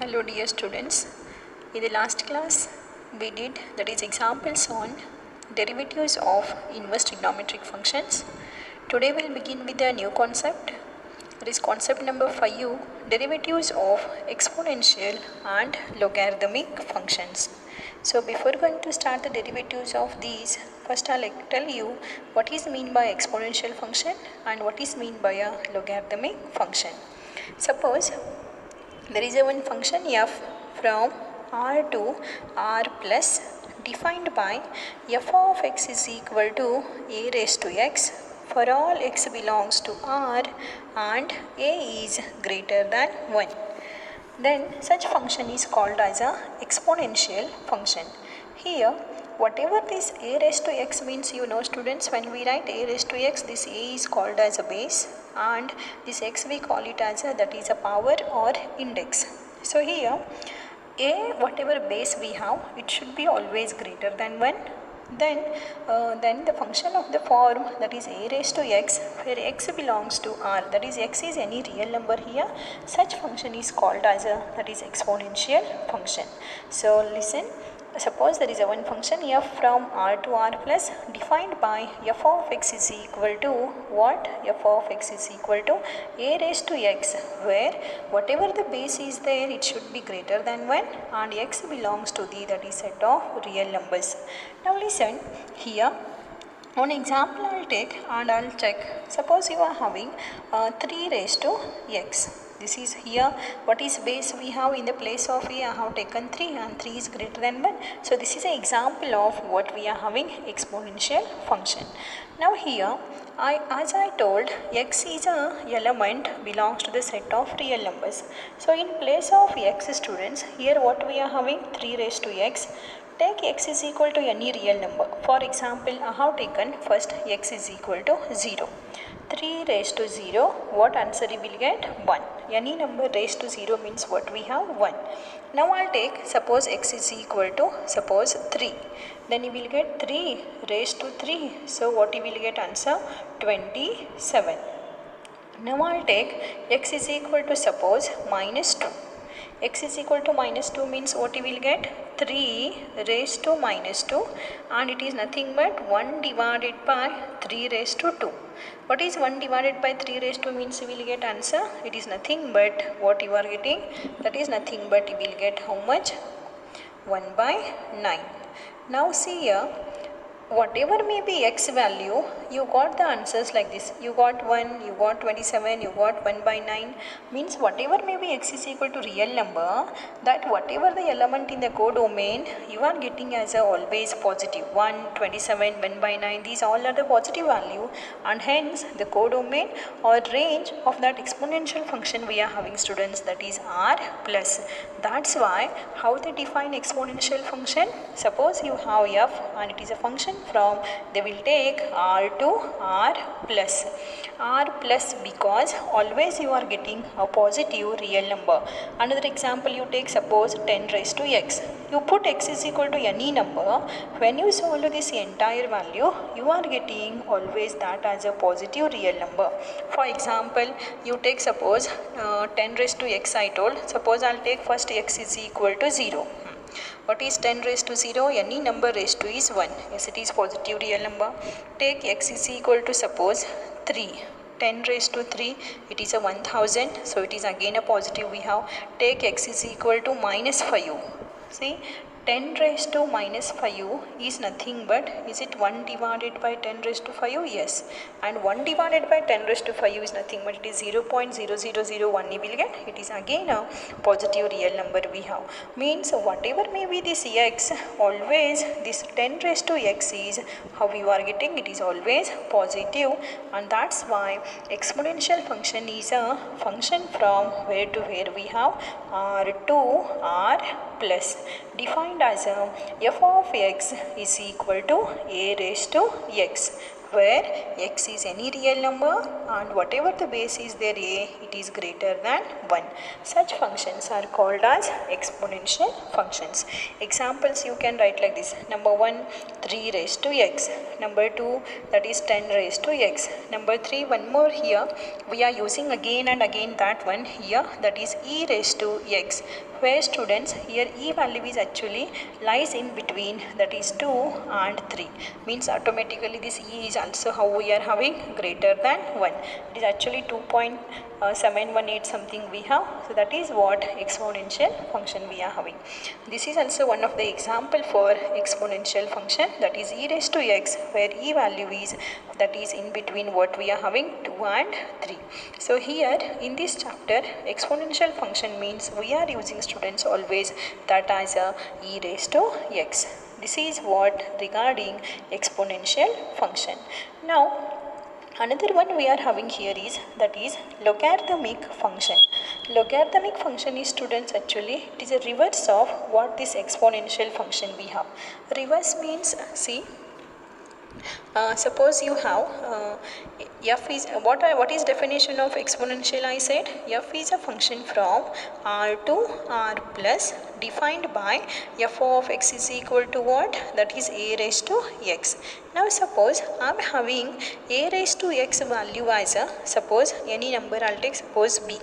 Hello dear students, in the last class we did that is examples on derivatives of inverse trigonometric functions. Today we will begin with a new concept, that is concept number 5, derivatives of exponential and logarithmic functions. So before going to start the derivatives of these, first I'll tell you what is mean by exponential function and what is mean by a logarithmic function. Suppose there is a one function f from r to r plus defined by f of x is equal to a raised to x for all x belongs to r and a is greater than 1. Then such function is called as a exponential function. Here whatever this a raised to x means, you know students, when we write a raised to x, this a is called as a base and this x we call it as a, that is a power or index. So here a whatever base we have, it should be always greater than 1. Then the function of the form, that is a raised to x, where x belongs to r, that is x is any real number here, such function is called as a, that is exponential function. So listen, suppose there is a one function f from r to r plus defined by f of x is equal to what? F of x is equal to a raised to x, where whatever the base is there, it should be greater than 1 and x belongs to the, that is set of real numbers. Now listen, here one example I'll take and I'll check. Suppose you are having 3 raised to x. This is here, what is base we have, in the place of a I have taken 3 and 3 is greater than 1. So this is an example of what we are having, exponential function. Now here as I told, x is a element belongs to the set of real numbers. So in place of x, students, here what we are having, 3 raised to x. Take x is equal to any real number. For example, I have taken first x is equal to 0. 3 raised to 0, what answer you will get? 1. Any number raised to 0 means what we have? 1. Now I'll take, suppose x is equal to, suppose 3. Then you will get 3 raised to 3. So what you will get answer? 27. Now I'll take x is equal to, suppose minus 2. X is equal to minus 2 means what you will get? 3 raised to minus 2, and it is nothing but 1 divided by 3 raised to 2. What is 1 divided by 3 raised to means? You will get answer. It is nothing but what you are getting, that is nothing but you will get how much? 1 by 9. Now see here, whatever may be x value, you got the answers like this. You got 1, you got 27, you got 1 by 9. Means whatever may be x is equal to real number, that whatever the element in the codomain, you are getting as a always positive. 1, 27, 1 by 9, these all are the positive value, and hence the codomain or range of that exponential function we are having, students, that is r plus. That's why how they define exponential function. Suppose you have f and it is a function from, they will take r to r plus because always you are getting a positive real number. Another example you take, suppose 10 raised to x. You put x is equal to any number. When you solve this entire value, you are getting always that as a positive real number. For example, you take suppose 10 raised to x I told. Suppose I'll take first x is equal to 0. What is 10 raised to 0? Any number raised to is 1. Yes, it is positive real number. Take x is equal to suppose 3. 10 raised to 3, it is a 1000. So it is again a positive we have. Take x is equal to minus 5. See, 10 raised to minus 5 is nothing but, is it 1 divided by 10 raised to 5? Yes. And 1 divided by 10 raised to 5 is nothing but it is 0.0001 you will get. It is again a positive real number we have. Means whatever may be this x, always this 10 raised to x is how you are getting, it is always positive, and that's why exponential function is a function from where to where we have r to r plus, defined as a f of x is equal to a raised to x, where x is any real number and whatever the base is there a, it is greater than 1. Such functions are called as exponential functions. Examples you can write like this. Number 1, 3 raised to x. Number 2, that is 10 raised to x. Number 3, one more here. We are using again and again that one here, that is e raised to x, where students here e value is actually lies in between, that is 2 and 3. Means automatically this e is also how we are having greater than 1. It is actually 2.718 something we have. So that is what exponential function we are having. This is also one of the example for exponential function, that is e raised to x, where e value is that is in between what we are having 2 and 3. So here in this chapter, exponential function means we are using students always that as a e raised to x. This is what regarding exponential function. Now another one we are having here is that is logarithmic function. Logarithmic function is students actually it is a reverse of what this exponential function we have. Reverse means see, suppose you have f is what is definition of exponential? I said f is a function from r to r plus defined by f of x is equal to what? That is a raised to x. Now suppose I am having a raised to x value as a, suppose any number I'll take, suppose b.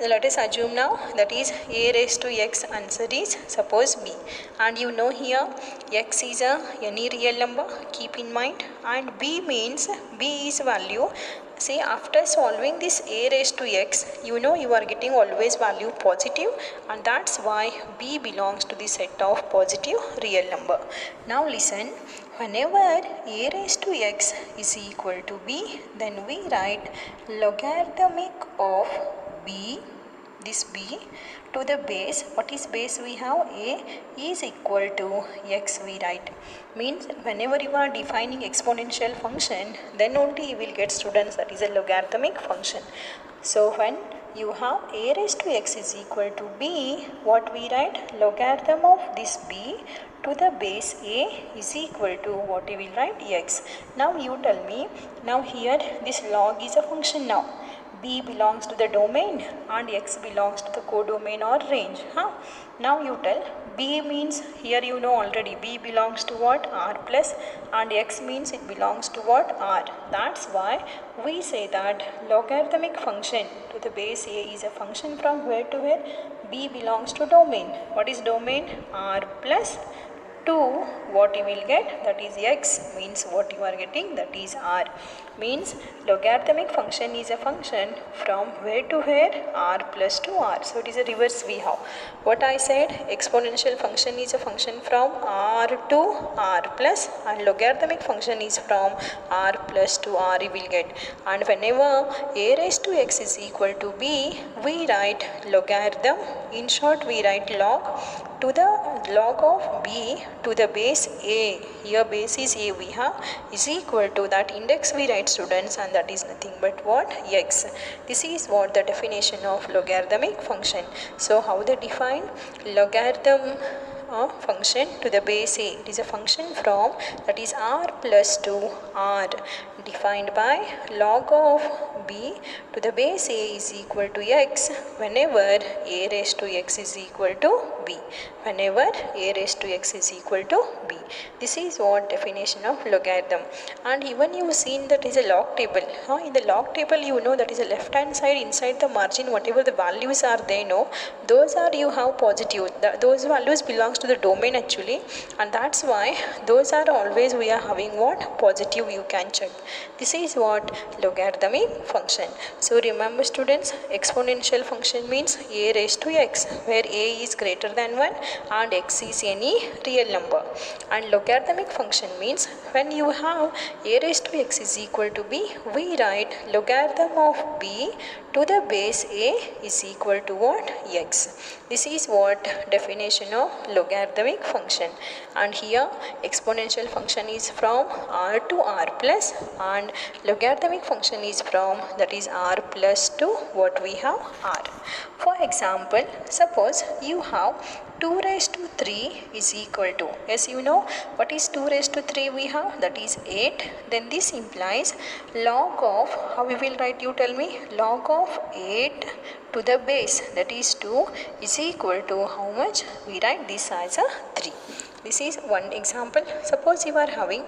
Let us assume now that is a raised to x, answer is suppose b, and you know here x is a any real number, keep in mind, and b means b is value. See, after solving this a raised to x, you know you are getting always value positive, and that's why b belongs to the set of positive real number. Now listen, whenever a raised to x is equal to b, then we write logarithmic of b, this b, to the base. What is base we have? A is equal to x we write. Means whenever you are defining exponential function, then only you will get students that is a logarithmic function. So when you have a raised to x is equal to b, what we write? Logarithm of this b to the base a is equal to what you will write? X. Now you tell me, now here this log is a function now. B belongs to the domain and x belongs to the codomain or range. Now you tell b means, here you know already b belongs to what? R plus, and x means it belongs to what? R. That's why we say that logarithmic function to the base a is a function from where to where? B belongs to domain. What is domain? R plus 2, what you will get? That is x, means what you are getting? That is r. Means logarithmic function is a function from where to where? R plus to r. So it is a reverse we have. What I said? Exponential function is a function from r to r plus, and logarithmic function is from r plus to r you will get. And whenever a raised to x is equal to b, we write logarithm. In short, we write log to the log of b to the base a. Here base is a we have, is equal to that index we write students, and that is nothing but what? X. This is what the definition of logarithmic function. So how they define logarithm function to the base a? It is a function from that is r plus to r defined by log of b to the base a is equal to x whenever a raised to x is equal to b. Whenever a raised to x is equal to b. This is what definition of logarithm. And even you seen that is a log table. In the log table you know that is a left hand side inside the margin whatever the values are they know, those are you have positive. Those values belongs to the domain actually, and that's why those are always we are having what? Positive, you can check. This is what logarithmic function. So remember students, exponential function means a raised to x, where a is greater than 1 and x is any real number. And logarithmic function means when you have a raised to x is equal to b, we write logarithm of b to the base a is equal to what? X. This is what definition of logarithmic function. And here exponential function is from r to r plus, and logarithmic function is from that is r plus to what we have? R. For example, suppose you have 2 raised to 3 is equal to, yes, you know what is 2 raised to 3 we have, that is 8. Then this implies log of, how we will write, you tell me, log of 8 to the base, that is 2, is equal to how much? We write this as a 3. This is one example. Suppose you are having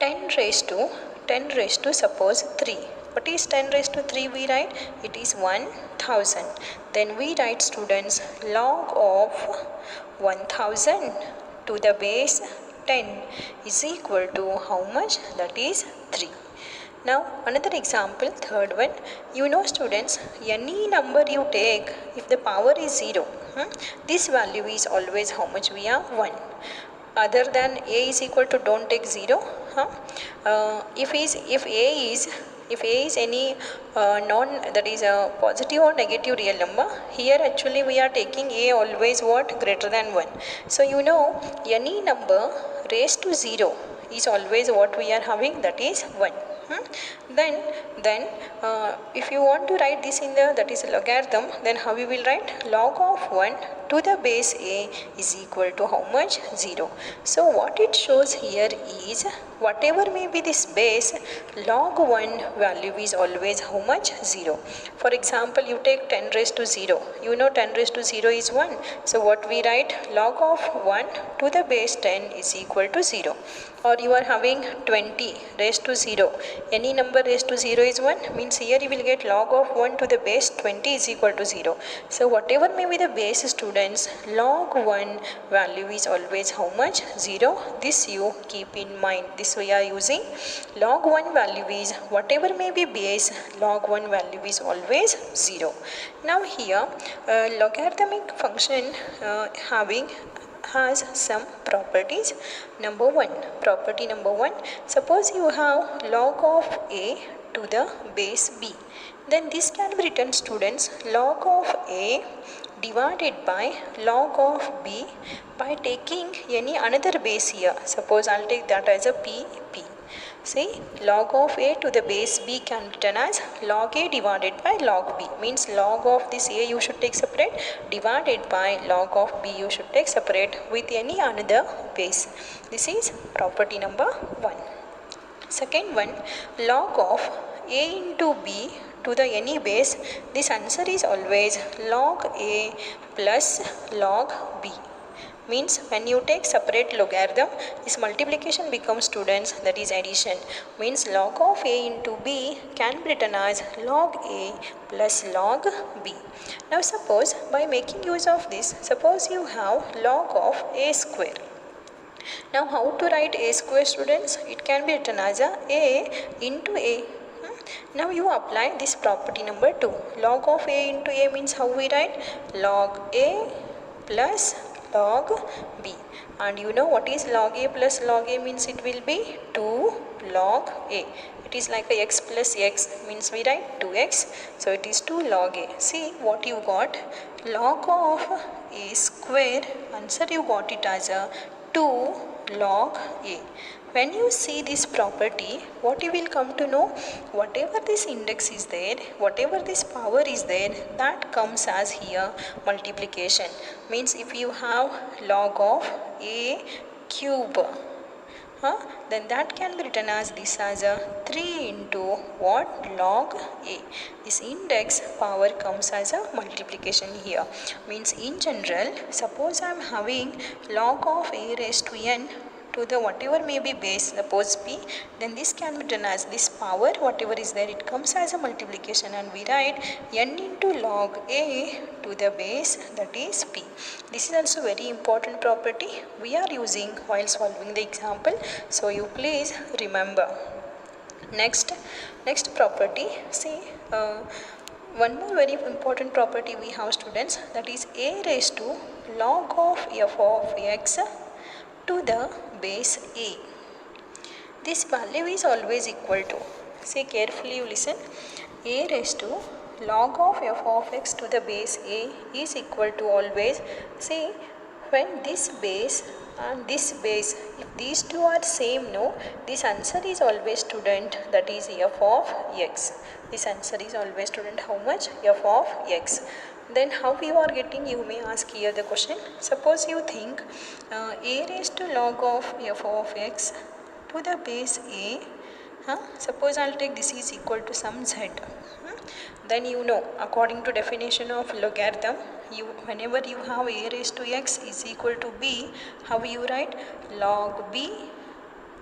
10 raised to suppose 3. What is 10 raised to 3 we write? It is 1000. Then we write, students, log of 1000 to the base 10 is equal to how much? That is 3. Now another example, third one. You know, students, any number you take, if the power is 0, this value is always how much we have? 1. Other than a is equal to, don't take 0. If a is any non, that is a positive or negative real number, here actually we are taking a always what? Greater than 1. So you know, any number raised to 0 is always what we are having, that is 1. Then if you want to write this in the, that is a logarithm, then how we will write? Log of 1 to the base a is equal to how much? 0. So what it shows here is, whatever may be this base, log 1 value is always how much? 0. For example, you take 10 raised to 0. You know 10 raised to 0 is 1. So what we write? Log of 1 to the base 10 is equal to 0. Or you are having 20 raised to 0. Any number raised to 0 is 1. Means here you will get log of 1 to the base 20 is equal to 0. So whatever may be the base, students, log 1 value is always how much? 0. This you keep in mind. This we are using. Log 1 value is, whatever may be base, log 1 value is always 0. Now here logarithmic function has some properties. Property number one, suppose you have log of a to the base b, then this can be written, students, log of a divided by log of b by taking any another base here. Suppose I'll take that as a p. See, log of a to the base b can be written as log a divided by log b. Means log of this a you should take separate, divided by log of b you should take separate with any another base. This is property number 1. Second one, log of a into b to the any base, this answer is always log a plus log b. Means when you take separate logarithm, this multiplication becomes, students, that is addition. Means log of a into b can be written as log a plus log b. Now suppose, by making use of this, suppose you have log of a square. Now how to write a square, students? It can be written as a into a. Now you apply this property number 2. Log of a into a means how we write? Log a plus log b. And you know what is log a plus log a means? It will be 2 log a. It is like a x plus x means we write 2x. So it is 2 log a. See what you got? Log of a square, answer you got it as a 2 log a. When you see this property, what you will come to know? Whatever this index is there, whatever this power is there, that comes as here multiplication. Means if you have log of a cube, then that can be written as this as a 3 into what? Log a. This index power comes as a multiplication here. Means in general, suppose I am having log of a raised to n to the whatever may be base, suppose p, then this can be written as this power, whatever is there, it comes as a multiplication, and we write n into log a to the base, that is p. This is also very important property we are using while solving the example, so you please remember. Next property, see, one more very important property we have, students, that is a raised to log of f of x to the base a. This value is always equal to, see carefully you listen, a raised to log of f of x to the base a is equal to always, see, when this base and this base, if these two are same, no, this answer is always, student, that is f of x. This answer is always, student, how much? F of x. Then how you are getting, you may ask here the question. Suppose you think a raised to log of f of x to the base a. Suppose I'll take this is equal to some z. Then you know, according to definition of logarithm, whenever you have a raised to x is equal to b, how you write? Log b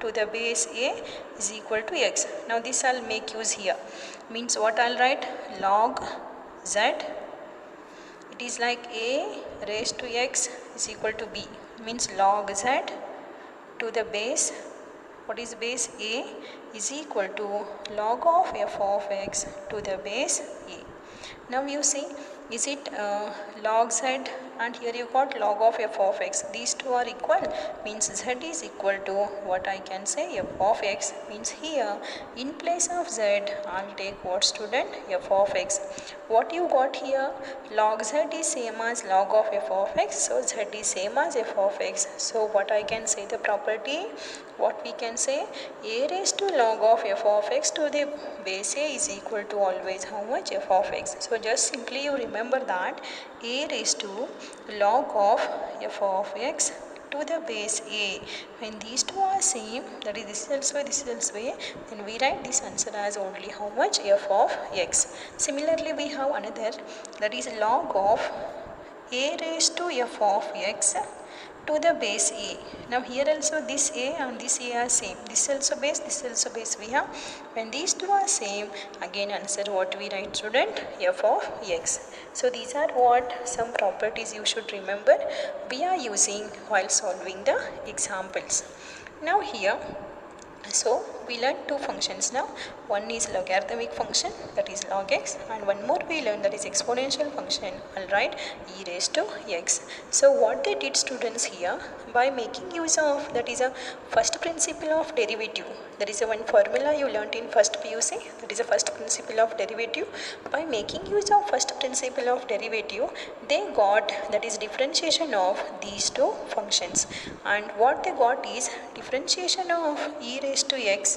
to the base a is equal to x. Now this I'll make use here. Means what I'll write? Log z. It is like a raised to x is equal to b. Means log z to the base. What is base a is equal to log of f of x to the base a. Now you see, is it log z and here you got log of f of x. These two are equal, means z is equal to what I can say, f of x. Means here in place of z I'll take what, student? F of x. What you got here? Log z is same as log of f of x, so z is same as f of x. So what I can say, the property, what we can say, a raised to log of f of x to the base a is equal to always how much? F of x. So just simply you remember that a raised to log of f of x to the base a. When these two are same, that is this is also way, then we write this answer as only how much? F of x. Similarly, we have another, that is log of a raised to f of x to the base a. Now here also this a and this a are same. This also base we have. When these two are same, again answer what we write, student? F of x. So these are what some properties you should remember we are using while solving the examples. Now here, so we learned two functions now. One is logarithmic function, that is log x, and one more we learned, that is exponential function. I'll write e raised to x. So what they did, students, here by making use of, that is a first principle of derivative. There is a one formula you learnt in first PUC, that is a first principle of derivative. By making use of first principle of derivative, they got, that is differentiation of these two functions. And what they got is differentiation of e raised to x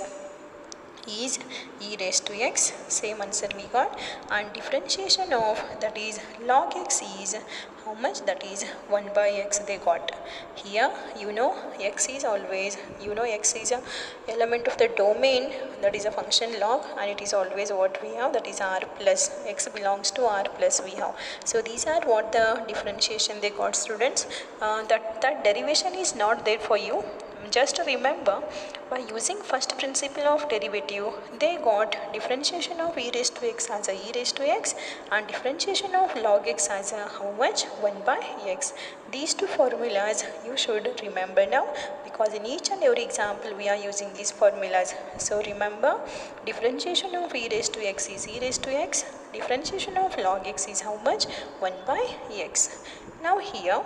is e raised to x, same answer we got, and differentiation of, that is log x, is how much? That is 1 by x they got. Here you know x is always, x is a element of the domain, that is a function log, and it is always what we have, that is r plus, x belongs to r plus we have. So these are what the differentiation they got, students. That derivation is not there for you. Just remember, by using first principle of derivative, they got differentiation of e raised to x as a e raised to x, and differentiation of log x as a how much? 1 by x. These two formulas you should remember now, because in each and every example we are using these formulas. So remember, differentiation of e raised to x is e raised to x, differentiation of log x is how much? 1 by x. Now here,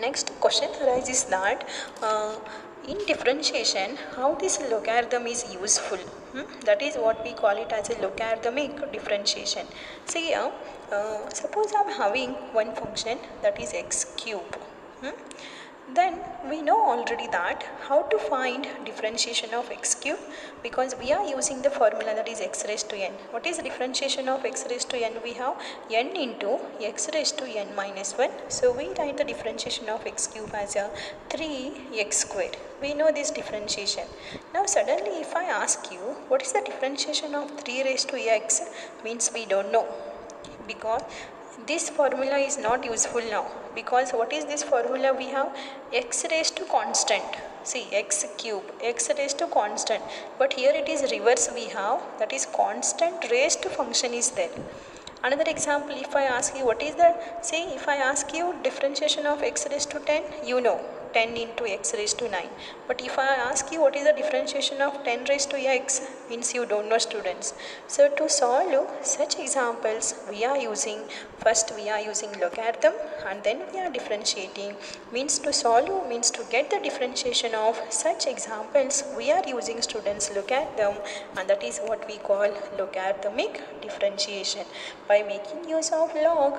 next question arises that in differentiation, how this logarithm is useful. That is what we call it as a logarithmic differentiation. See here, suppose I am having one function, that is x cube. Then we know already that how to find differentiation of x cube, because we are using the formula, that is x raised to n. What is differentiation of x raised to n? We have n into x raised to n minus 1. So we write the differentiation of x cube as a 3x squared. We know this differentiation. Now suddenly if I ask you what is the differentiation of 3 raised to x, means we don't know, because this formula is not useful now. Because what is this formula? We have x raised to constant. See, x cube, x raised to constant. But here it is reverse we have, that is constant raised to function is there. Another example, if I ask you what is the, see, if I ask you differentiation of x raised to 10, you know, 10 into x raised to 9. But if I ask you what is the differentiation of 10 raised to x, means you don't know, students. So to solve such examples, we are using, first we are using logarithm, and then we are differentiating. Means to solve, means to get the differentiation of such examples, we are using, students, logarithm, and that is what we call logarithmic differentiation. By making use of log,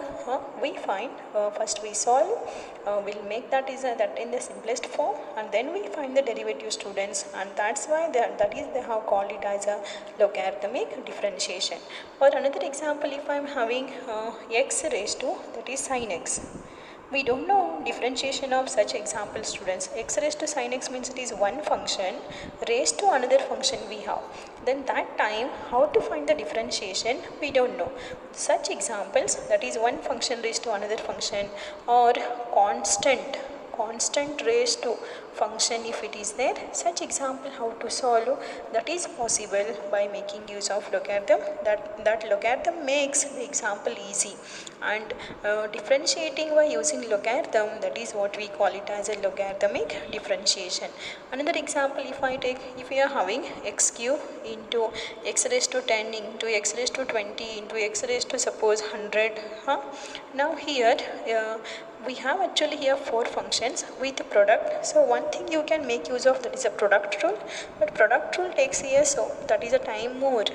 we find, first we solve, we'll make that is that in the simplest form and then we find the derivative, students, and that's why they have called it as a logarithmic differentiation. Or another example, if I am having x raised to, that is sin x. We don't know differentiation of such example, students. X raised to sin x means it is one function raised to another function we have. Then that time how to find the differentiation we don't know. Such examples, that is one function raised to another function, or constant raised to function if it is there, such example how to solve, that is possible by making use of logarithm. That logarithm makes the example easy, and differentiating by using logarithm, that is what we call it as a logarithmic differentiation. Another example, if we are having x cube into x raised to 10 into x raised to 20 into x raised to suppose 100, now here we have actually here 4 functions with product. So one thing you can make use of, that is a product rule, but product rule takes here, so that is a time more.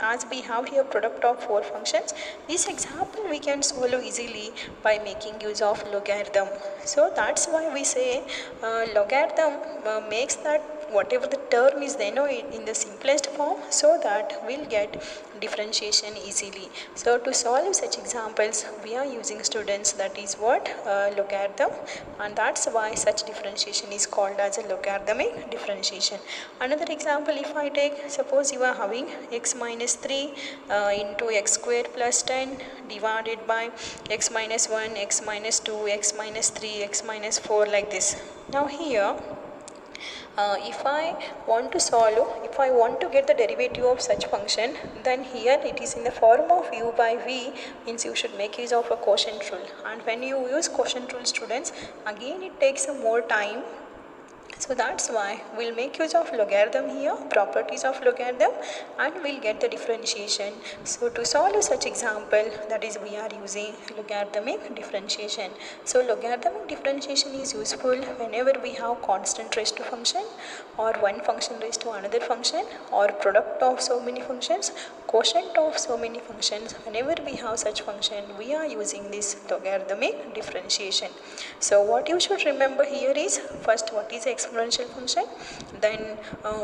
As we have here product of 4 functions, this example we can solve easily by making use of logarithm. So that's why we say logarithm makes that whatever the term is there, in the simplest form, so that we'll get differentiation easily. So to solve such examples we are using, students, that is what logarithm, and that's why such differentiation is called as a logarithmic differentiation. Another example, if I take, suppose you are having x minus 3 into x square plus 10 divided by x minus 1, x minus 2, x minus 3, x minus 4, like this. Now here if I want to get the derivative of such function, then here it is in the form of u by v, means you should make use of a quotient rule. And when you use quotient rule, students, again it takes some more time. So that's why we'll make use of logarithm here, properties of logarithm, and we'll get the differentiation. So to solve such example, that is we are using logarithmic differentiation. So logarithmic differentiation is useful whenever we have constant raised to function, or one function raised to another function, or product of so many functions, quotient of so many functions. Whenever we have such function, we are using this logarithmic differentiation. So what you should remember here is, first, what is exponential function, then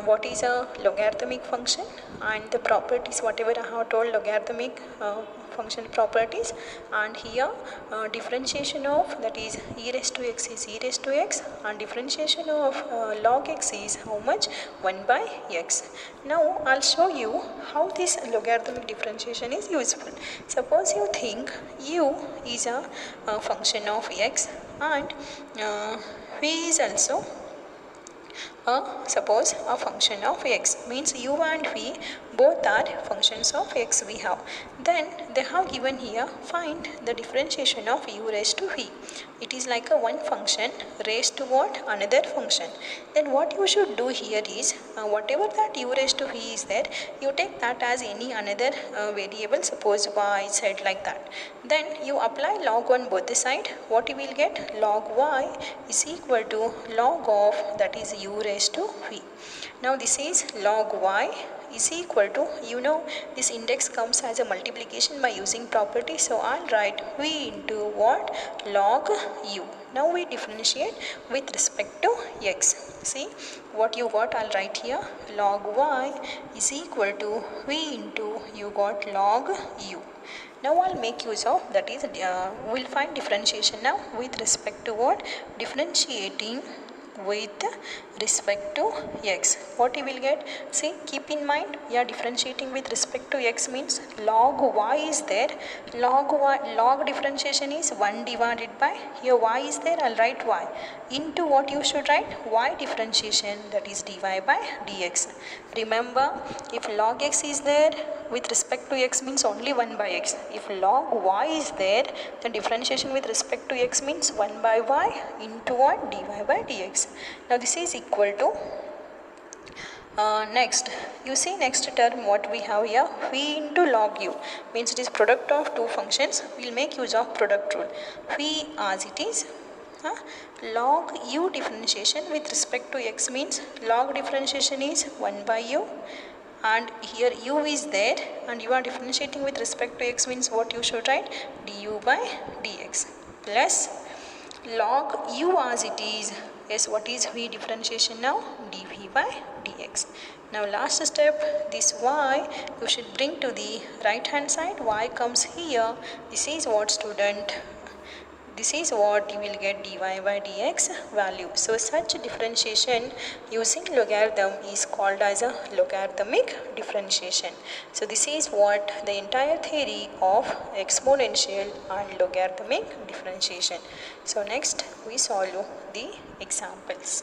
what is a logarithmic function, and the properties whatever I have told, logarithmic function properties, and here differentiation of, that is e raised to x is e raised to x, and differentiation of log x is how much, 1 by x. Now I'll show you how this logarithmic differentiation is useful. Suppose you think u is a function of x, and v is also suppose a function of x, means u and v both are functions of x we have. Then they have given here, find the differentiation of u raised to v. It is like a one function raised to what, another function. Then what you should do here is, whatever that u raised to v is there, you take that as any another variable, suppose y, z, like that. Then you apply log on both the side. What you will get, log y is equal to log of, that is u raised to v. Now this is log y is equal to, this index comes as a multiplication by using property, so I'll write v into what, log u. Now we differentiate with respect to x. See what you got, I'll write here, log y is equal to v into, you got log u. Now I'll make use of, that is we'll find differentiation now with respect to what, differentiating with respect to x. What you will get, see, keep in mind, we are differentiating with respect to x means log y is there, log differentiation is 1 divided by, here y is there, I'll write y, into what you should write, y differentiation, that is dy by dx. Remember, if log x is there, with respect to x means only 1 by x. If log y is there, then differentiation with respect to x means 1 by y into what, dy by dx. Now this is equal to, next, you see next term what we have here, v into log u, means it is product of two functions. We will make use of product rule. V as it is, log u differentiation with respect to x means log differentiation is 1 by u, and here u is there, and you are differentiating with respect to x means what you should write, du by dx, plus log u as it is Yes, what is v differentiation now? dv by dx. Now last step, this y you should bring to the right hand side. Y comes here. This is what student, this is what you will get dy by dx value. So such differentiation using logarithm is called as a logarithmic differentiation. So this is what the entire theory of exponential and logarithmic differentiation. So next we solve the examples.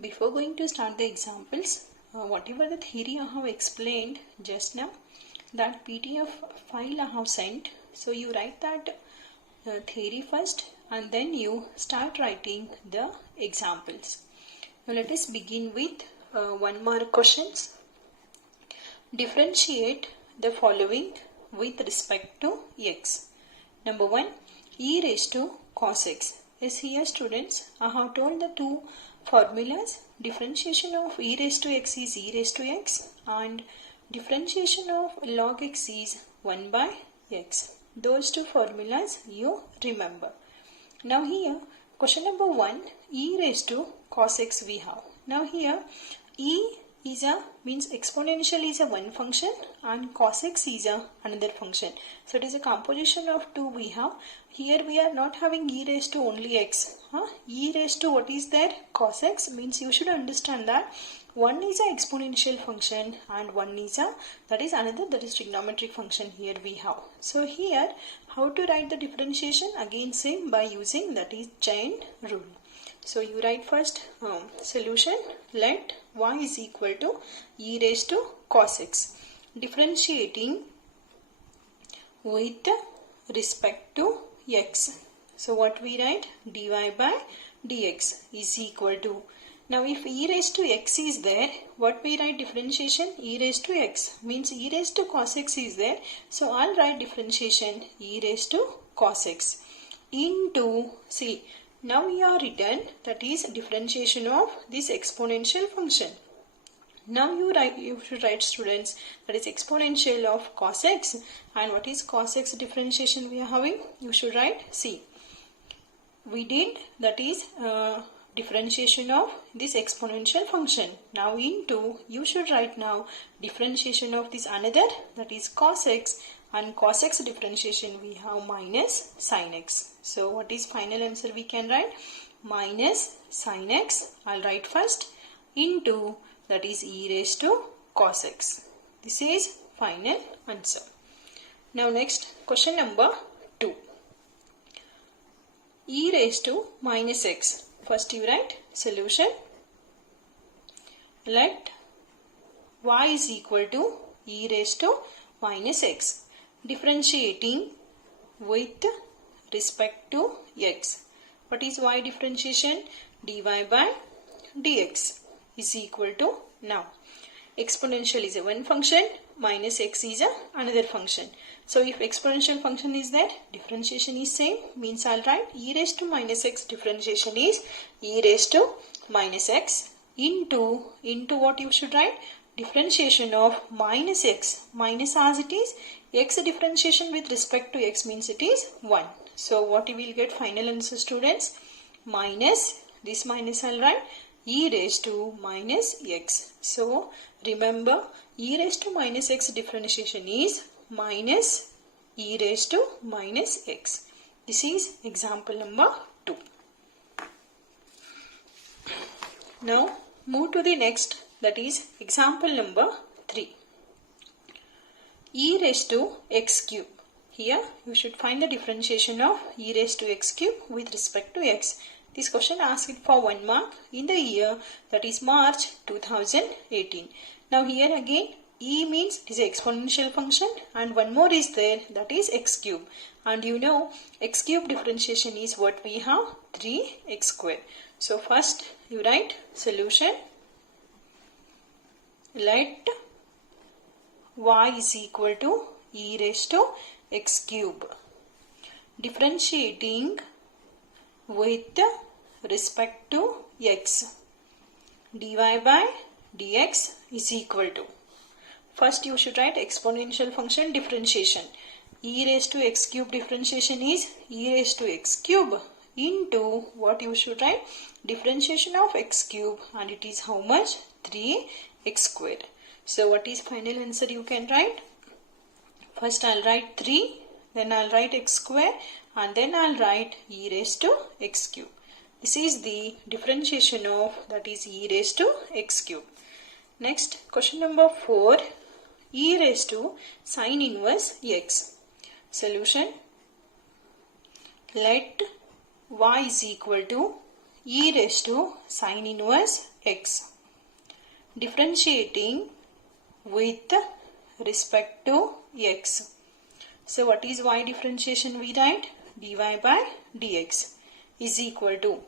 Before going to start the examples, whatever the theory I have explained just now, that PDF file I have sent. So you write that theory first and then you start writing the examples. Now let us begin with 1 mark questions. Differentiate the following with respect to x. Number 1, e raised to cos x. Yes, here students, I have told the two formulas. Differentiation of e raised to x is e raised to x and differentiation of log x is 1 by x. Those two formulas you remember. Now here, question number 1, e raised to cos x we have. Now here, e is a, means exponential is a one function and cos x is a another function. So it is a composition of two we have. Here we are not having e raised to only x. E raised to what is there? Cos x, means you should understand that one is a exponential function and one is a, that is another, that is trigonometric function here we have. So here how to write the differentiation? Again same, by using that is chain rule. So you write first solution, let y is equal to e raised to cos x. Differentiating with respect to x. So what we write? Dy by dx is equal to, now if e raised to x is there, what we write differentiation? E raised to x, means e raised to cos x is there. So I'll write differentiation e raised to cos x into, see, now we are written that is differentiation of this exponential function. Now you should write students, that is exponential of cos x, and what is cos x differentiation we are having? You should write, see, we did that is differentiation of this exponential function. Now into, you should write now differentiation of this another, that is cos x, and cos x differentiation we have minus sin x. So what is final answer we can write? Minus sin x, I'll write first, into that is e raised to cos x. This is final answer. Now next question number 2. E raised to minus x. First you write solution. Let y is equal to e raised to minus x. Differentiating with respect to x. What is y differentiation? Dy by dx is equal to, now exponential is a one function, minus x is a another function. So if exponential function is there, differentiation is same, means I'll write e raised to minus x differentiation is e raised to minus x into what you should write? Differentiation of minus x, minus as it is, x differentiation with respect to x means it is 1. So what you will get final answer students? Minus, this minus I'll write e raised to minus x. So remember, e raised to minus x differentiation is minus e raised to minus x. This is example number 2. Now move to the next, that is example number 3. E raised to x cube. Here you should find the differentiation of e raised to x cube with respect to x. This question asked for 1 mark in the year, that is March 2018. Now here again e means it is an exponential function and one more is there, that is x cube. And you know x cube differentiation is what we have? 3x square. So first you write solution. Let y is equal to e raised to x cube. Differentiating with respect to x. Dy by dx is equal to, first you should write exponential function differentiation. e raised to x cube differentiation is e raised to x cube into what you should write? Differentiation of x cube, and it is how much? 3x squared. So what is final answer you can write? First I'll write 3, then I'll write x square, and then I'll write e raised to x cube. This is the differentiation of, that is e raised to x cube. Next, question number 4, e raised to sine inverse x. Solution: let y is equal to e raised to sine inverse x. Differentiating with respect to x. So what is y differentiation we write? dy by dx is equal to,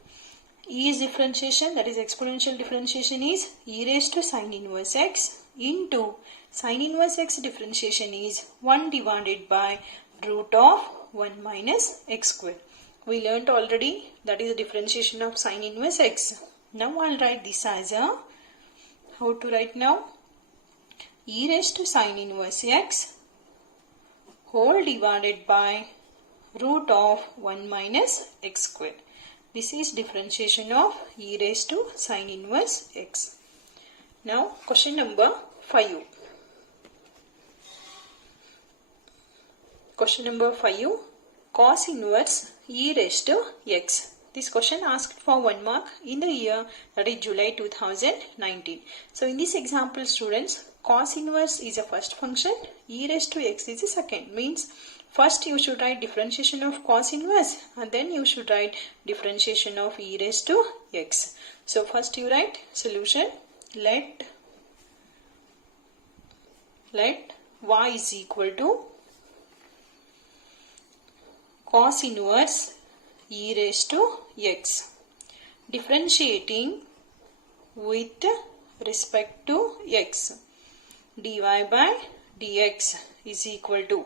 e is differentiation, that is exponential differentiation, is e raised to sine inverse x into sine inverse x differentiation is 1 divided by root of 1 minus x square. We learnt already, that is the differentiation of sine inverse x. Now I'll write this as a, how to write now? E raised to sine inverse x whole divided by root of 1 minus x square. This is differentiation of e raised to sine inverse x. Now question number 5. Question number 5, cos inverse e raised to x. This question asked for 1 mark in the year, that is July 2019. So in this example, students, cos inverse is a first function, e raised to x is a second. Means first you should write differentiation of cos inverse, and then you should write differentiation of e raised to x. So first you write solution, let y is equal to cos inverse e raised to x. Differentiating with respect to x. dy by dx is equal to,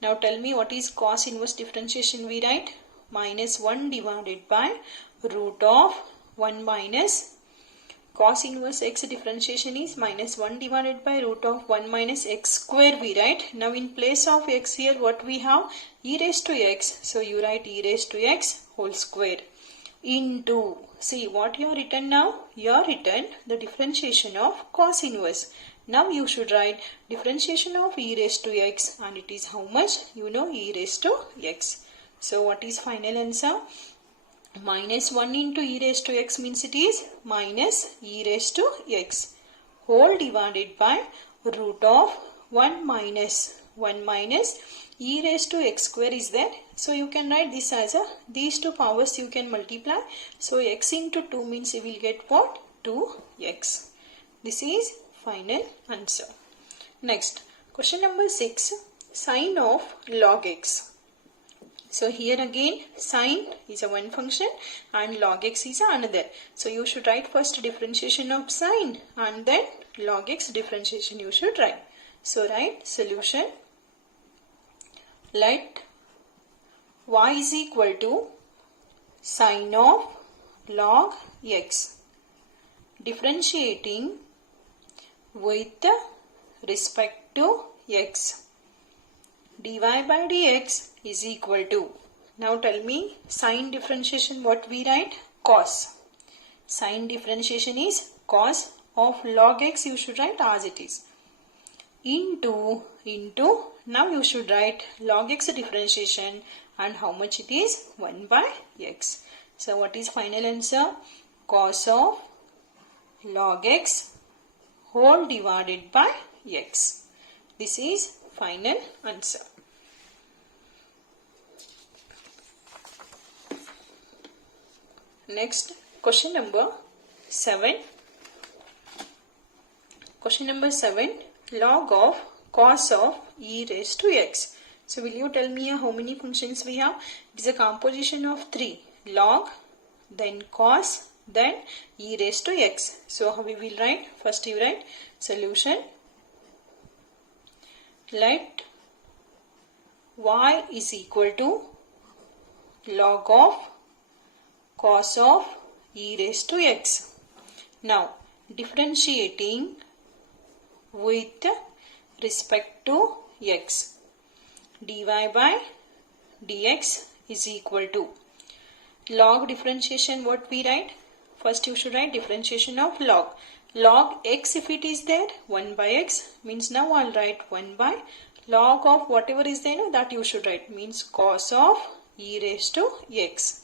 now tell me what is cos inverse differentiation we write? Minus 1 divided by root of 1 minus, cos inverse x differentiation is minus 1 divided by root of 1 minus x square we write. Now in place of x here what we have? E raised to x. So you write e raised to x whole square into, see what you are written now? You are written the differentiation of cos inverse. Now you should write differentiation of e raised to x, and it is how much? You know, e raised to x. So what is final answer? Minus 1 into e raised to x means it is minus e raised to x whole divided by root of 1 minus e raised to x square is there. So you can write this as a, these two powers you can multiply. So x into 2 means you will get what? 2x. This is final answer. Next, question number 6, sine of log x. So here again sine is a one function and log x is another. So you should write first differentiation of sine and then log x differentiation you should write. So write solution, let y is equal to sine of log x. Differentiating with respect to x. dy by dx is equal to, now tell me sine differentiation what we write? Cos. Sine differentiation is cos of log x, you should write as it is. Into, now you should write log x differentiation and how much it is? 1 by x. So what is final answer? Cos of log x whole divided by x. This is final answer. Next, question number 7. Question number 7, log of cos of e raised to x. So will you tell me how many functions we have? It is a composition of 3. Log, then cos, then e raised to x. So how we will write? First you write solution, let y is equal to log of cos of e raised to x. Now differentiating with respect to x. dy by dx is equal to log differentiation. What we write? First you should write differentiation of log. Log x, if it is there, 1 by x means now I'll write 1 by log of whatever is there, that you should write, means cos of e raised to x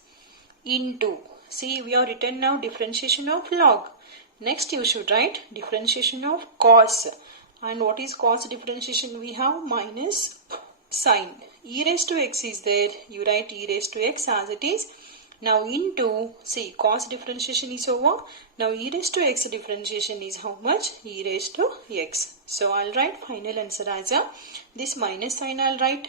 into, see we have written now differentiation of log. Next you should write differentiation of cos. And what is cos differentiation? We have minus sine. E raised to x is there, you write e raised to x as it is. Now into, see cos differentiation is over. Now e raised to x differentiation is how much? E raised to x. So I'll write final answer as a, this minus sign I'll write.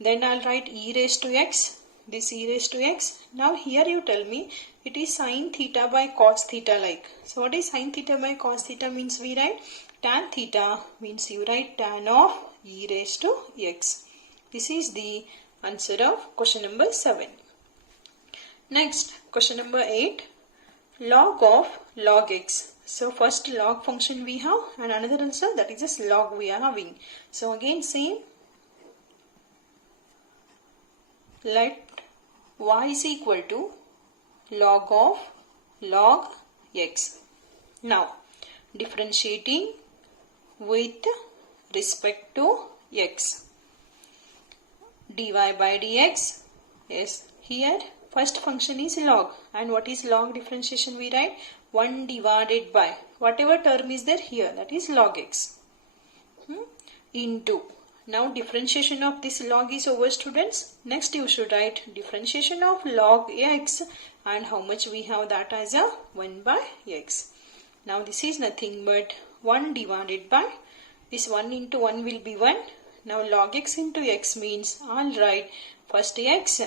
Then I'll write e raised to x. This e raised to x. Now here you tell me it is sin theta by cos theta like. So what is sin theta by cos theta means? We write tan theta means you write tan of e raised to x. This is the answer of question number 7. Next, question number 8, log of log x. So first log function we have and another answer, that is just log we are having. So again same, let y is equal to log of log x. Now differentiating with respect to x, dy by dx. Yes, here first function is log, and what is log differentiation? We write 1 divided by whatever term is there here, that is log x, into. Now differentiation of this log is over, students. Next you should write differentiation of log x, and how much we have that as a 1 by x. Now this is nothing but 1 divided by, this 1 into 1 will be 1. Now log x into x means I'll write first x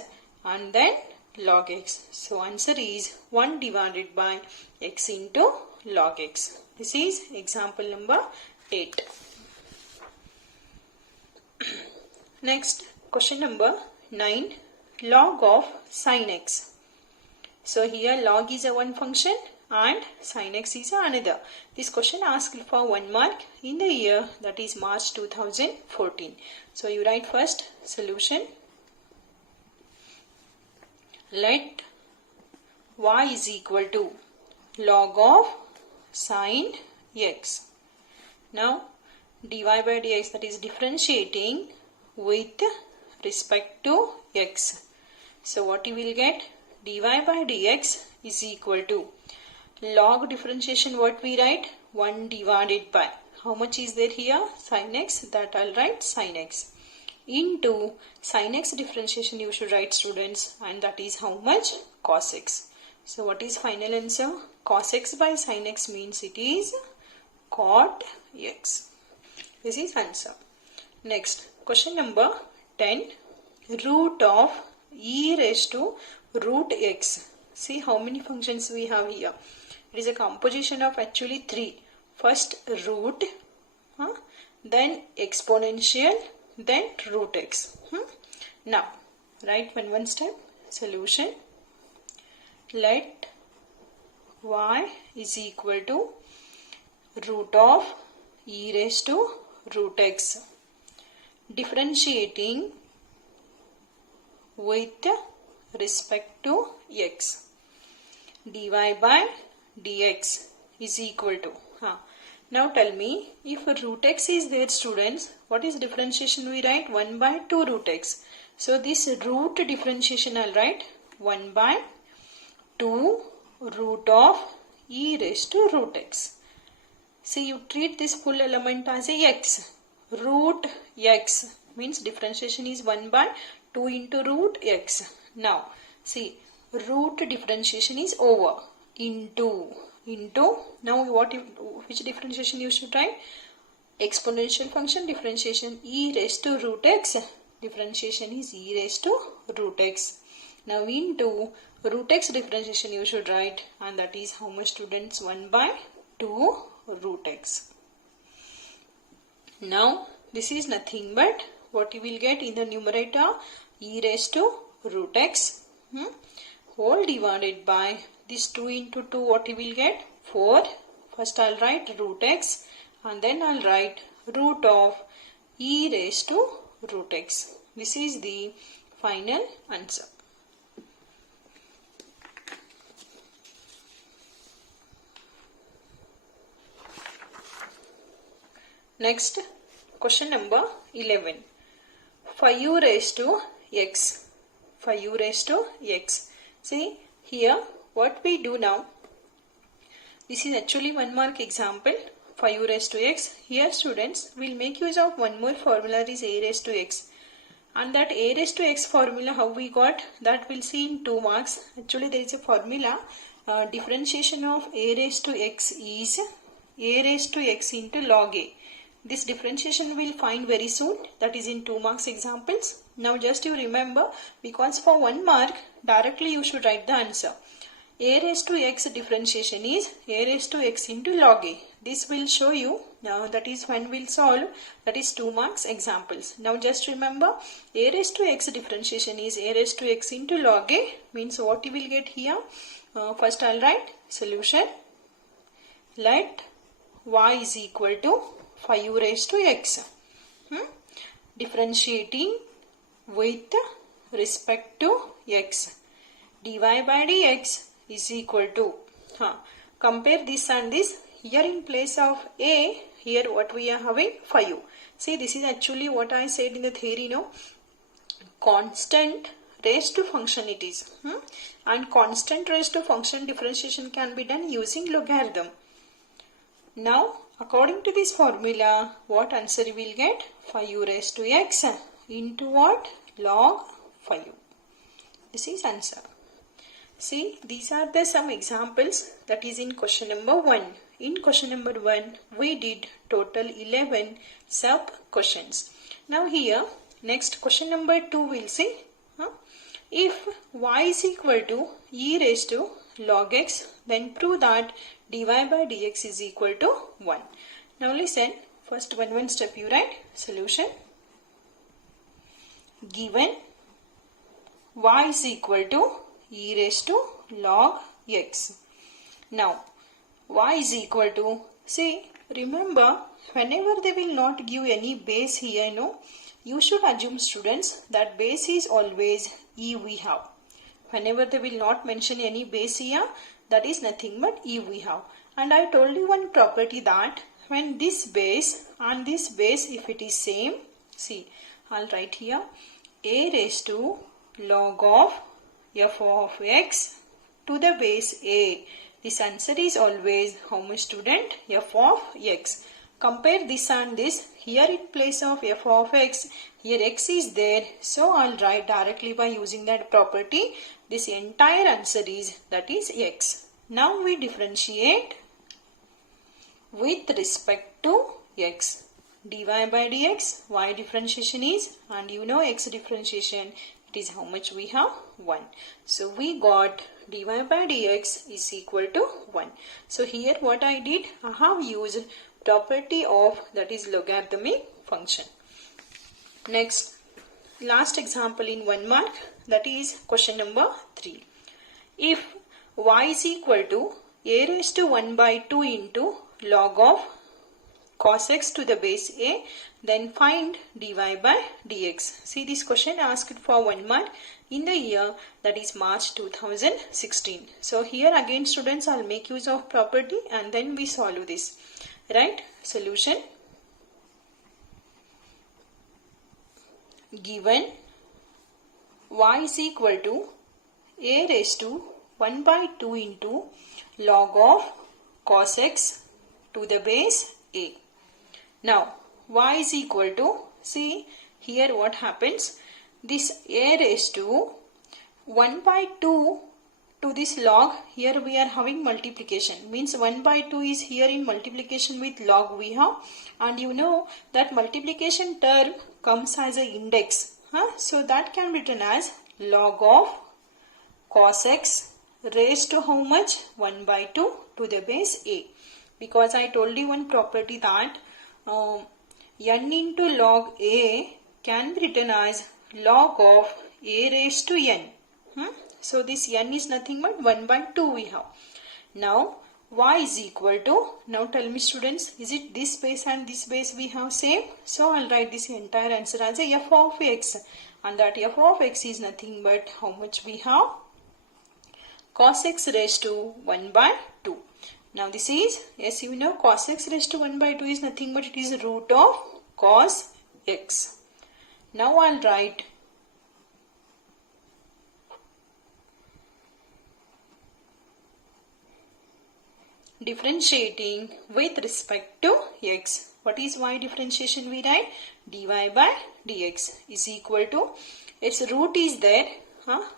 and then log x. So answer is 1 divided by x into log x. This is example number 8. Next, question number 9, log of sin x. So here log is a one function and sin x is another. This question asked for 1 mark in the year, that is March 2014. So you write first solution. Let y is equal to log of sin x. Now dy by dx, that is differentiating with respect to x. So what you will get? Dy by dx is equal to log differentiation, what we write? 1 divided by, how much is there here? Sin x, that I'll write sin x, into sin x differentiation you should write, students, and that is how much? Cos x. So what is final answer? Cos x by sin x means it is cot x. This is answer. Next, question number 10, root of e raised to root x. See how many functions we have here. It is a composition of actually 3. First root, then exponential, then root x. Now write one step. Solution. Let y is equal to root of e raised to root x, differentiating with respect to x, dy by dx is equal to. Now tell me, if root x is there, students, what is differentiation? We write 1 by 2 root x. So this root differentiation I'll write 1 by 2 root of e raised to root x. See, you treat this full element as a x. Root x means differentiation is 1 by 2 into root x. Now see, root differentiation is over, into. Now which differentiation you should write? Exponential function differentiation, e raised to root x. Differentiation is e raised to root x. Now into root x differentiation you should write, and that is how much, students? 1 by 2 root x. Now this is nothing but what you will get in the numerator, e raised to root x whole divided by this 2 into 2, what you will get? 4. First I'll write root x and then I'll write root of e raised to root x. This is the final answer. Next, question number 11. 5u raised to x. 5u raised to x. See here what we do now. This is actually 1 mark example. 5u raised to x. Here students will make use of one more formula, is a raised to x. And that a raised to x formula how we got, that we'll see in 2 marks. Actually there is a formula. Differentiation of a raised to x is a raised to x into log a. This differentiation we will find very soon, that is in 2 marks examples. Now just you remember, because for 1 mark directly you should write the answer. A raised to x differentiation is a raised to x into log a. This will show you, that is when we will solve, that is 2 marks examples. Now just remember, a raised to x differentiation is a raised to x into log a, means what you will get here. First I will write solution. Let y is equal to 5u raised to x. Differentiating with respect to x. dy by dx is equal to, compare this and this. Here in place of a, here what we are having, 5u. See, this is actually what I said in the theory, no? Constant raised to function it is. And constant raised to function differentiation can be done using logarithm. Now, according to this formula, what answer you will get? 5u raised to x into what? Log 5u. This is answer. See, these are the some examples that is in question number 1. In question number 1, we did total 11 sub questions. Now here, next question number 2 we'll see. If y is equal to e raised to log x, then prove that dy by dx is equal to 1. Now listen, first one step you write solution. Given y is equal to e raised to log x. Now y is equal to, see, remember whenever they will not give any base here, no, you should assume students that base is always e we have. Whenever they will not mention any base here, that is nothing but e we have. And I told you one property that when this base and this base, if it is same, see, I'll write here a raised to log of f of x to the base a. This answer is always how much, student? F of x. Compare this and this. Here in place of f of x, here x is there. So I'll write directly by using that property. This entire answer is, that is x. Now we differentiate with respect to x. dy by dx, y differentiation is, and you know x differentiation, it is how much we have? 1. So we got dy by dx is equal to 1. So here what I did, I have used property of, that is logarithmic function. Next, last example in 1 mark, that is question number 3. If y is equal to a raised to 1 by 2 into log of cos x to the base a, then find dy by dx. See, this question asked for 1 mark in the year, that is March 2016. So here again students, I'll make use of property and then we solve this. Right? Solution. Given y is equal to a raised to 1 by 2 into log of cos x to the base a. Now y is equal to, see here what happens, this a raised to 1 by 2 to this log, here we are having multiplication, means 1 by 2 is here in multiplication with log we have, and you know that multiplication term comes as an index, so that can be written as log of cos x raised to how much? 1 by 2 to the base a. Because I told you one property that n into log a can be written as log of a raised to n. So this n is nothing but 1 by 2 we have. Now y is equal to, now tell me students, is it this base and this base we have same? So I'll write this entire answer as a f of x, and that f of x is nothing but how much we have? Cos x raised to 1 by 2. Now this is, yes, you know, cos x raised to 1 by 2 is nothing but it is root of cos x. Now I'll write differentiating with respect to x. What is y differentiation we write? dy by dx is equal to, its root is there.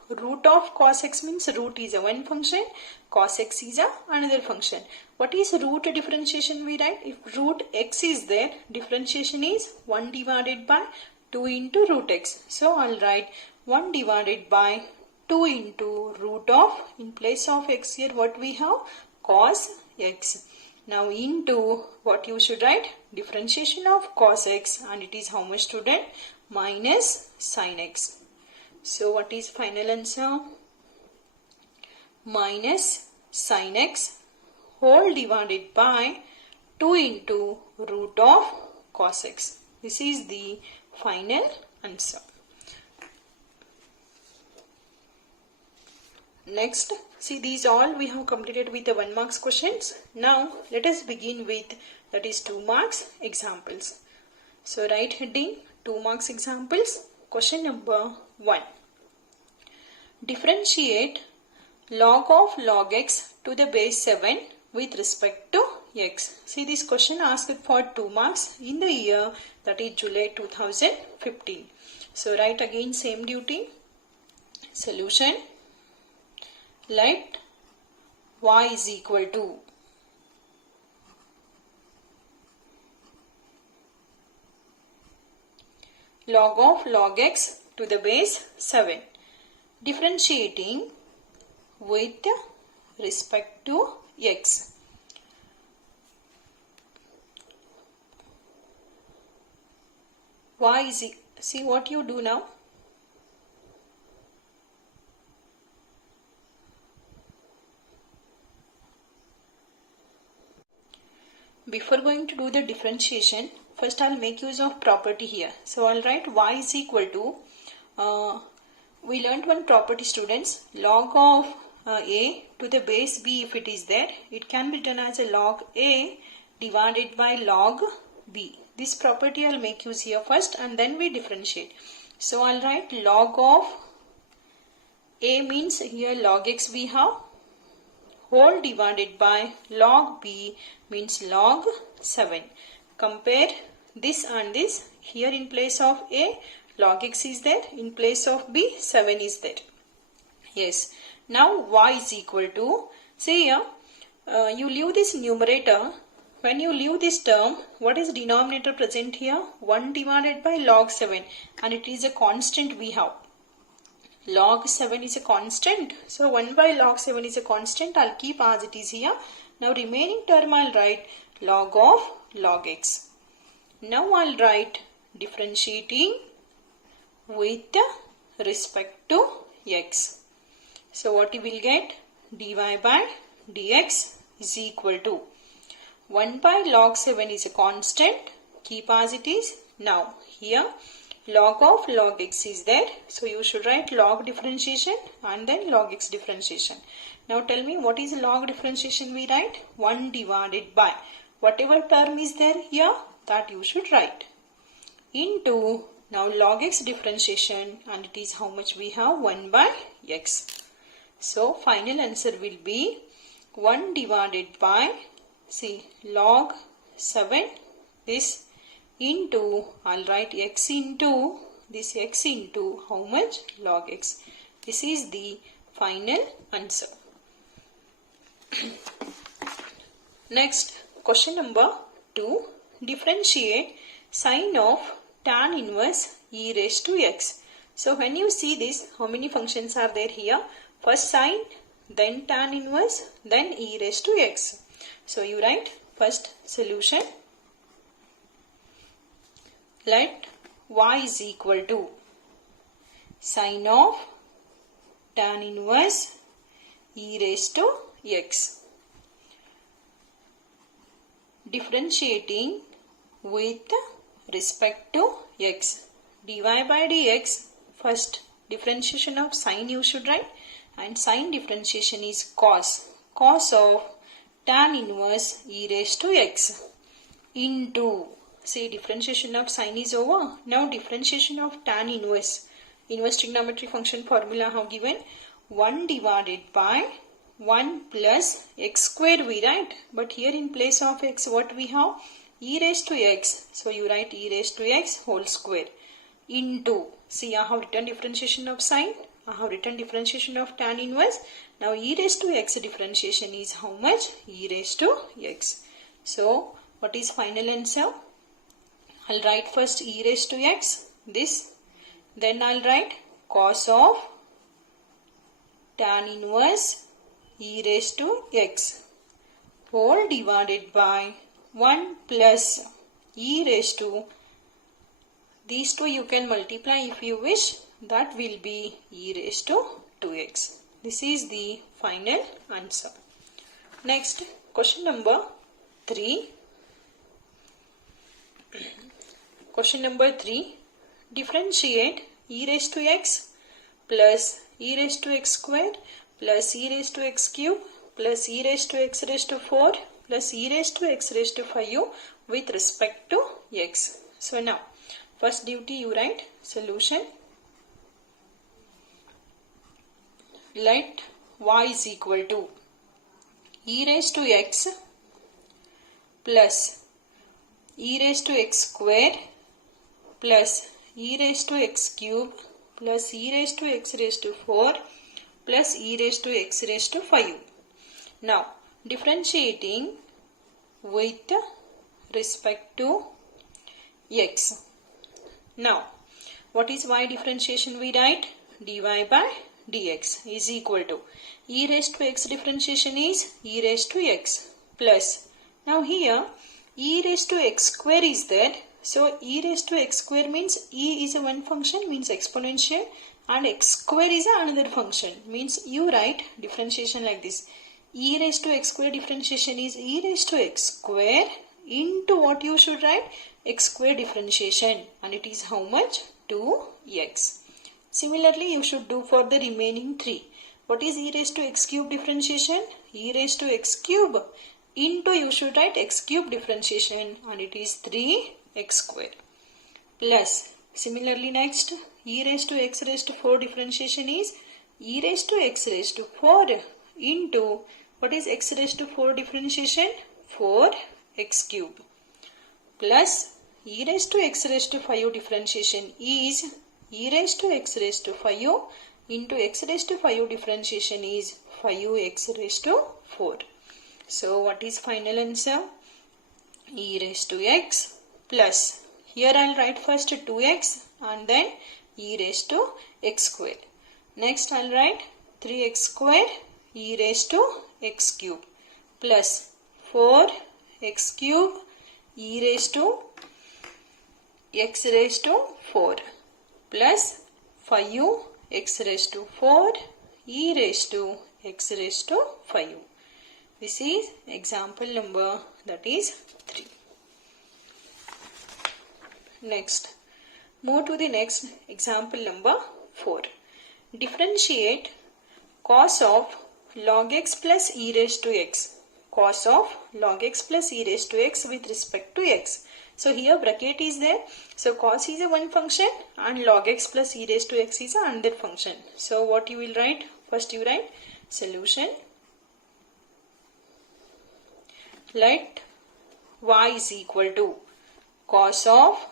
Root of cos x means root is a one function, cos x is a another function. What is root differentiation we write? If root x is there, differentiation is 1 divided by 2 into root x. So I'll write 1 divided by 2 into root of, in place of x here what we have? Cos x. Now into, what you should write? Differentiation of cos x, and it is how much, student? Minus sin x. So what is final answer? Minus sin x whole divided by 2 into root of cos x. This is the final answer. Next, see, these all we have completed with the 1 marks questions. Now let us begin with, that is 2 marks examples. So write heading 2 marks examples. Question number 1. Differentiate log of log x to the base 7 with respect to x. See, this question asked for 2 marks in the year, that is July 2015. So write again same duty. Solution. Let y is equal to log of log x to the base 7. Differentiating with respect to x. Y is, see what you do now. Before going to do the differentiation, first I'll make use of property here. So I'll write y is equal to, we learnt one property, students, log of a to the base b. If it is there, it can be written as a log a divided by log b. This property I'll make use here first, and then we differentiate. So I'll write log of a means here log x we have, whole divided by log b means log 7. Compare this and this. Here in place of a, log x is there, in place of b, 7 is there. Yes. Now y is equal to, see here, you leave this numerator. When you leave this term, what is denominator present here? 1 divided by log 7, and it is a constant we have. Log 7 is a constant. So 1 by log 7 is a constant. I'll keep as it is here. Now remaining term I'll write log of log x. Now I'll write differentiating with respect to x. So what you will get? Dy by dx is equal to 1 by log 7 is a constant. Keep as it is. Now here log of log x is there. So you should write log differentiation and then log x differentiation. Now tell me, what is log differentiation we write? 1 divided by whatever term is there here, that you should write, into now log x differentiation, and it is how much we have? 1 by x. So final answer will be 1 divided by, see, log 7 this into, I'll write x into this, x into how much? Log x. This is the final answer. Next, question number 2. Differentiate sine of tan inverse e raised to x. So when you see this, how many functions are there here? First sine, then tan inverse, then e raised to x. So you write first solution. Let y is equal to sine of tan inverse e raised to x. differentiating with respect to x. dy by dx, first differentiation of sine you should write, and sine differentiation is cos. Cos of tan inverse e raised to x into, see, differentiation of sine is over. Now differentiation of tan inverse. Inverse trigonometric function formula I have given 1 divided by 1 plus x square we write. But here in place of x what we have? E raised to x. So you write e raised to x whole square into, see, I have written differentiation of sine. I have written differentiation of tan inverse. Now e raised to x differentiation is how much? E raised to x. So what is final answer? I'll write first e raised to x, this. Then I'll write cos of tan inverse e raised to x whole divided by 1 plus e raised to, these two you can multiply if you wish, that will be e raised to 2x. This is the final answer. Next, question number 3. Question number 3. Differentiate e raised to x plus e raised to x square plus e raised to x cube plus e raised to x raised to 4 plus e raised to x raised to 5 with respect to x. So now, first duty you write solution. Let y is equal to e raised to x plus e raised to x square plus e raised to x cube plus e raised to x raised to 4 plus e raised to x raised to 5. Now, differentiating with respect to x. Now, what is y differentiation we write? dy by dx is equal to e raised to x differentiation is e raised to x plus, now here e raised to x square is there. So e raised to x square means e is a one function, means exponential, and x square is another function, means you write differentiation like this. E raised to x square differentiation is e raised to x square into what you should write? X square differentiation, and it is how much? 2x. Similarly, you should do for the remaining 3. What is e raised to x cube differentiation? E raised to x cube into, you should write x cube differentiation, and it is 3x square. Plus, similarly next, e raised to x raised to 4 differentiation is e raised to x raised to 4 into, what is x raised to 4 differentiation? 4x cube. Plus, e raised to x raised to 5 differentiation is e raised to x raised to 5 into x raised to 5 differentiation is 5x raised to 4. So what is final answer? E raised to x plus, here I'll write first 2x and then e raised to x square. Next I'll write 3x square e raised to x cube plus 4x cube e raised to x raised to 4 plus 5x raised to 4 e raised to x raised to 5. This is example number, that is 3. Next, move to the next example number 4. Differentiate cos of log x plus e raised to x. Cos of log x plus e raised to x with respect to x. So here bracket is there. So cos is a one function and log x plus e raised to x is another function. So what you will write? First you write solution. Let y is equal to cos of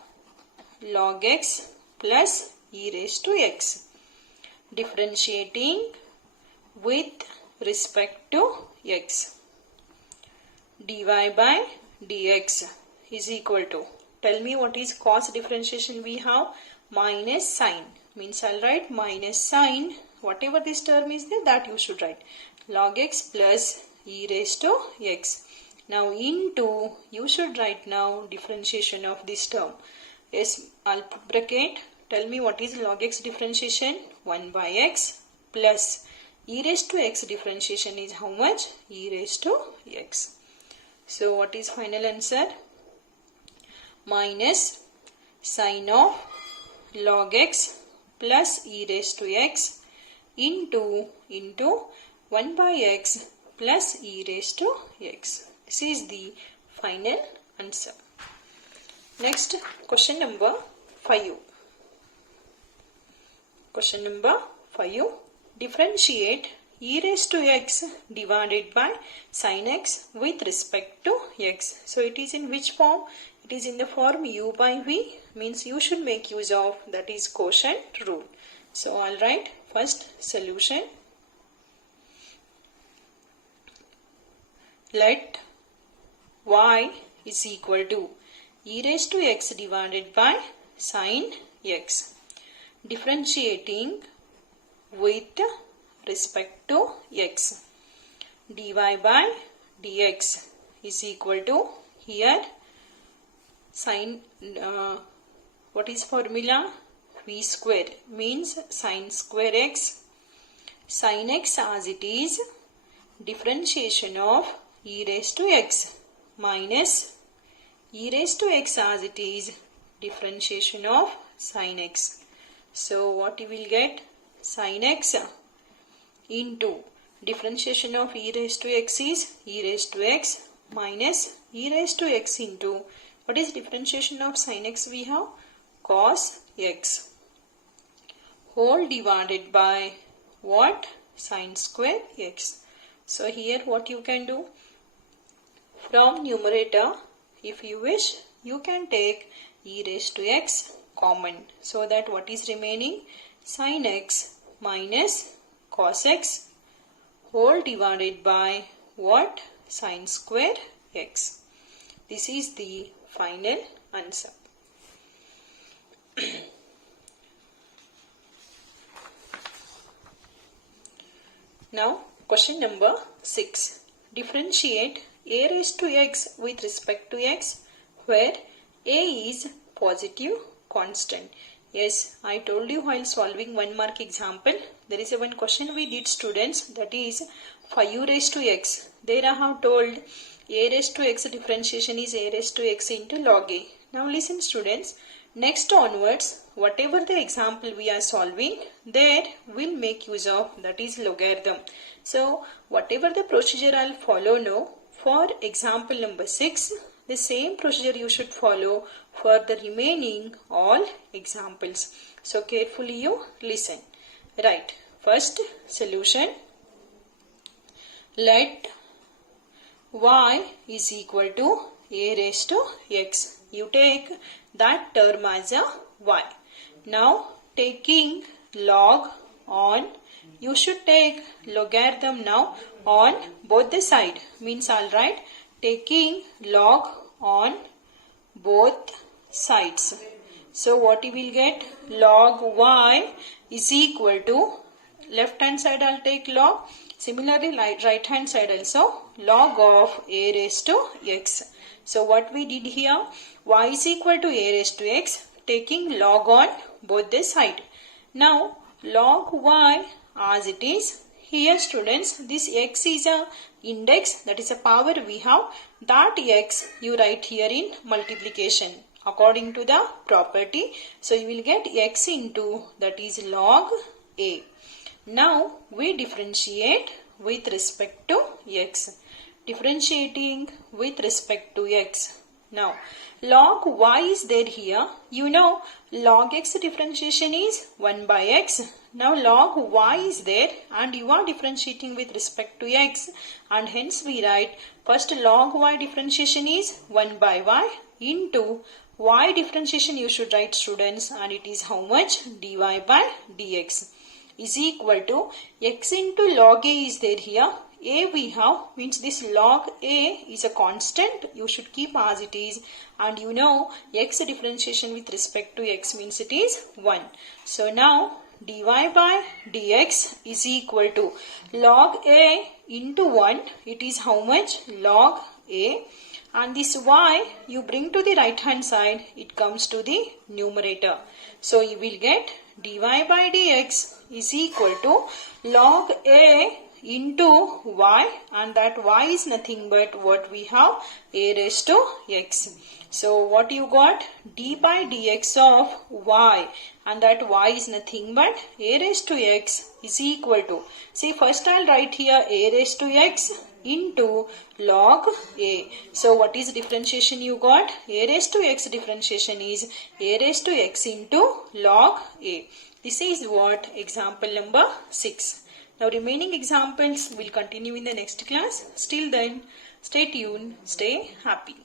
log x plus e raised to x. Differentiating with respect to x. Dy by dx is equal to, tell me what is cos differentiation we have? Minus sine, means I'll write minus sine, whatever this term is there, that you should write. Log x plus e raised to x. Now into, you should write now differentiation of this term. Yes, I'll put bracket. Tell me what is log x differentiation? 1 by x plus e raised to x differentiation is how much? E raised to x. So what is final answer? Minus sine of log x plus e raised to x into 1 by x plus e raised to x. This is the final answer. Next, question number 5. Question number 5. Differentiate e raised to x divided by sin x with respect to x. So it is in which form? It is in the form u by v, means you should make use of, that is quotient rule. So I'll write first solution. Let y is equal to e raised to x divided by sin x. Differentiating with respect to x. dy by dx is equal to, here sin, what is formula? V square, means sin square x. Sin x as it is, differentiation of e raised to x minus e raised to x as it is, differentiation of sin x. So what you will get? Sin x into differentiation of e raised to x is e raised to x minus e raised to x into, what is differentiation of sin x? We have cos x whole divided by what? Sin square x. So here what you can do? From numerator, if you wish, you can take e raised to x common. So that what is remaining? Sin x minus cos x whole divided by what? Sin square x. This is the final answer. Now question number 6. Differentiate a raised to x with respect to x where a is positive constant. Yes, I told you while solving 1 mark example, there is a one question we did students, that is 5 raised to x. There I have told a raised to x differentiation is a raised to x into log a. Now listen students, next onwards, whatever the example we are solving, there we'll make use of, that is logarithm. So whatever the procedure I'll follow now, for example number 6, the same procedure you should follow for the remaining all examples. So carefully you listen. Right. First solution. Let y is equal to a raised to x. You take that term as a y. Now taking log on, you should take logarithm now on both the side. Means I'll write taking log on both sides. So what you will get? Log y is equal to, left hand side I'll take log. Similarly right hand side also log of a raised to x. So what we did here? Y is equal to a raised to x, taking log on both the side. Now log y as it is. Here students, this x is a index, that is a power we have. That x you write here in multiplication according to the property. So you will get x into, that is log a. Now we differentiate with respect to x. Differentiating with respect to x. Now log y is there here. You know log x differentiation is 1 by x. Now log y is there and you are differentiating with respect to x, and hence we write first log y differentiation is 1 by y into y differentiation you should write students, and it is how much? Dy by dx is equal to x into log a is there here. A we have, means this log a is a constant, you should keep as it is, and you know x differentiation with respect to x means it is 1. So now dy by dx is equal to log a into 1, it is how much? Log a, and this y you bring to the right hand side, it comes to the numerator. So you will get dy by dx is equal to log a into y, and that y is nothing but what we have, a raised to x. So what you got? D by dx of y, and that y is nothing but a raised to x is equal to, see, first I'll write here a raised to x into log a. So what is differentiation you got? A raised to x differentiation is a raised to x into log a. This is what example number 6. Now remaining examples will continue in the next class. Till then, stay tuned, stay happy.